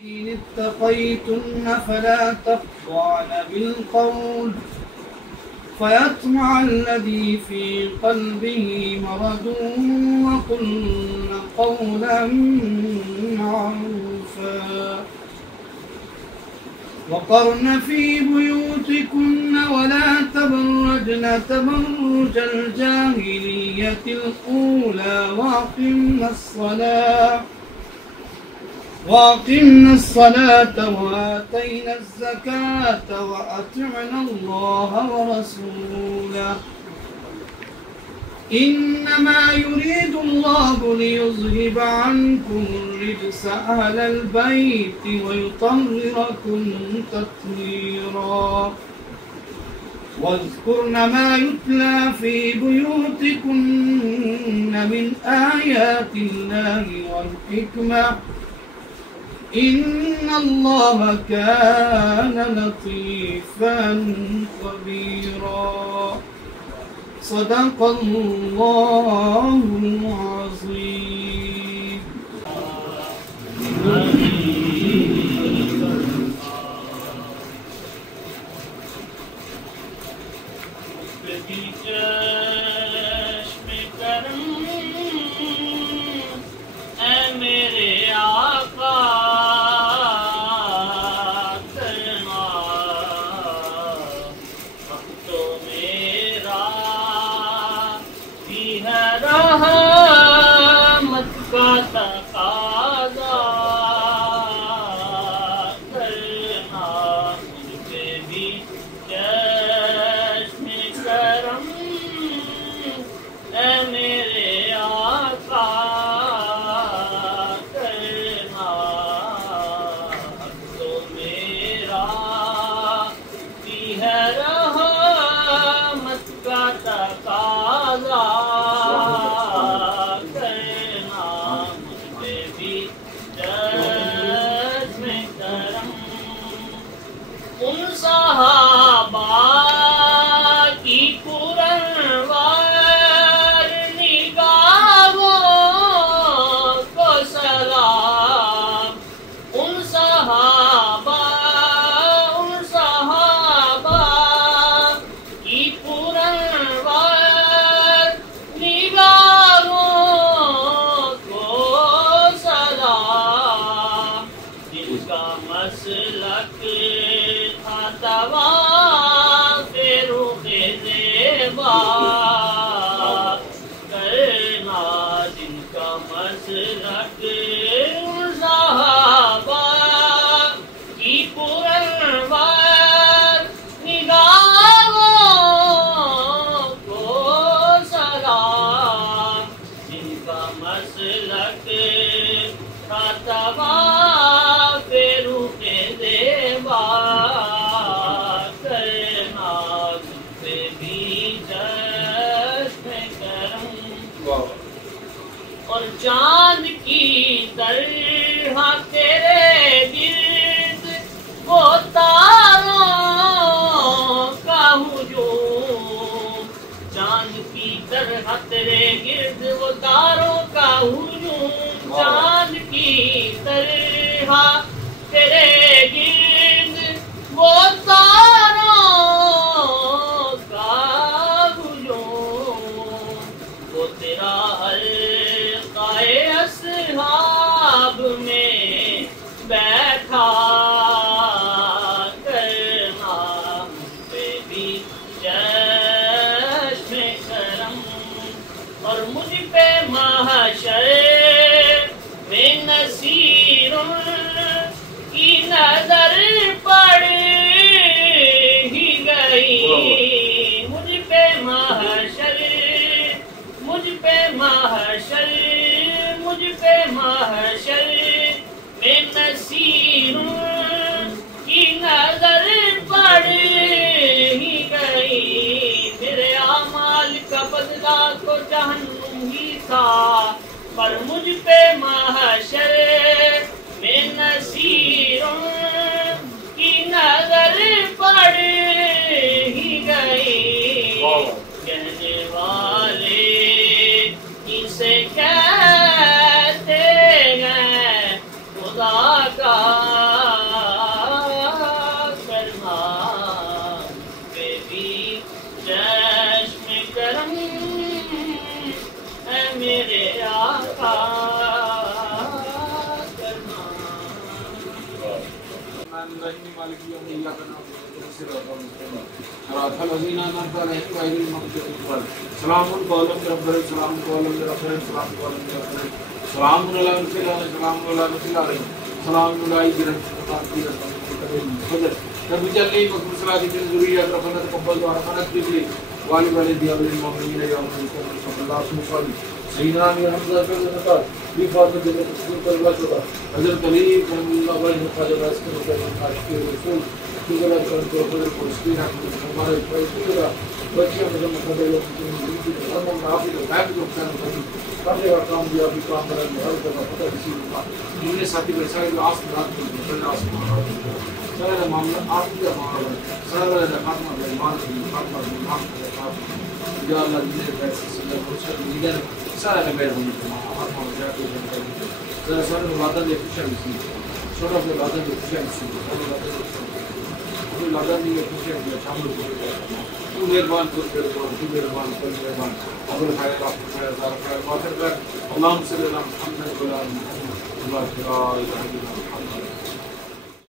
إن اتقيتن فلا تخضعن بالقول فيطمع الذي في قلبه مرض وقلن قولا معروفا وقرن في بيوتكن ولا تبرجن تبرج الجاهلية الأولى وأقمنا الصلاة وآتينا الزكاة وأطعنا الله ورسوله إنما يريد الله ليذهب عنكم الرجس أهل البيت ويطهركم تطهيرا واذكرن ما يتلى في بيوتكن من آيات الله والحكمة إن الله كان لطيفا خبيرا صدق الله العظيم. اور چاند کی طرح تیرے گرد وہ تاروں کا ہجوم، چاند کی طرح تیرے گرد وہ تاروں کا ہجوم، چاند کی طرح تیرے گرد وہ تاروں کا ہجوم، وہ تیرا اصحاب میں بیٹھا کرنا پہ بھی چشم کرم، اور مجھ پہ محشر میں نصیروں کی نظر پڑ ہی گئی، مجھ پہ محشر مجھ پہ محشر میں نصیروں کی نظر پڑ ہی گئی، میرے اعمال کا بدلہ تو جہنم ہی تھا، پر مجھ پہ محشر میں نصیروں کی نظر پڑ ہی گئی، کہنے والے اسے کہتے ہیں خدا کا الرحمن الرحیم مالک یوم الدین ایاک نعبد و ایاک نستعین صراط الذین انعمت علیہم غیر المغضوب علیہم سلام قولا من رب العالمین سلام قولا من رب العالمین سلام قولا من رب العالمین سلام علی المرسلین سلام علی المرسلین سلام علی الفجر رب اجعل لي مقبول صلاة من ذرية ربنا تقبل دعاء ربنا اغفر لي ولوالدي وللمؤمنين يوم يقوم الحساب الله سبحانه سيدنا محمد رسول الله في فاضل جنة تسليم الله شكرا حضرت علی رضی اللہ عنہ خواجہ راستے میں عاشق رسول کی گلا کرن تو خود کو استینا ہمارے پیغمبر بچے میں مقدر لوگ کی ہم معافی کا غائب کو کرنا کرنے کا کام دیا بھی کام کرنا ہے ہر جگہ پتہ کسی کو یہ ساتھی بیٹھا جو آس رات میں آسمان سارا معاملہ آپ کا معاملہ سارا خاتمہ ایمان خاتمہ یا اللہ نے پیسے سے خوش لیڈر سارا مہربانی خاتمہ ہو جائے تو سارا وعدہ دے خوش ہے چھوٹا سا وعدہ دے خوش ہے کوئی وعدہ نہیں ہے خوش ہے شامل ہو جائے تو مہربان کر ابل خیر آپ خیر دار خیر واخر اللهم صل على محمد وعلى ال محمد